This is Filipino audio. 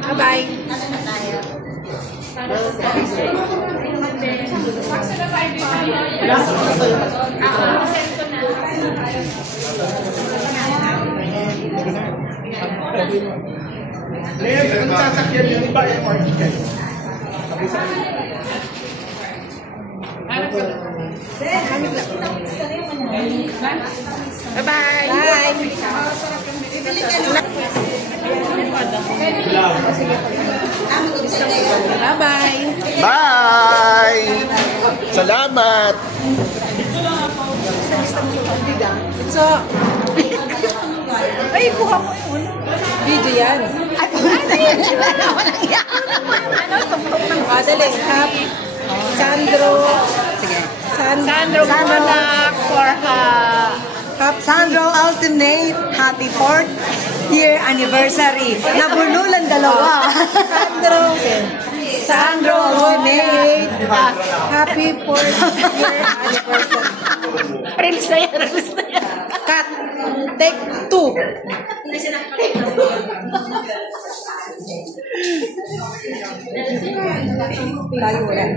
Bye-bye. Kung sasakyan yung iba yung party kayo. Bye-bye. Bye. Bye-bye. Bye! Salamat! So, ay, kuha mo yun. Video yan. Dali. Sandro. Sige. Sandro Monac for Sandro Ultimate, happy 4th year anniversary. Nabunulan dalawa. Sandro Ultimate, happy 4th year anniversary. Reels na yan. Cut. Take 2. Tayo ulit.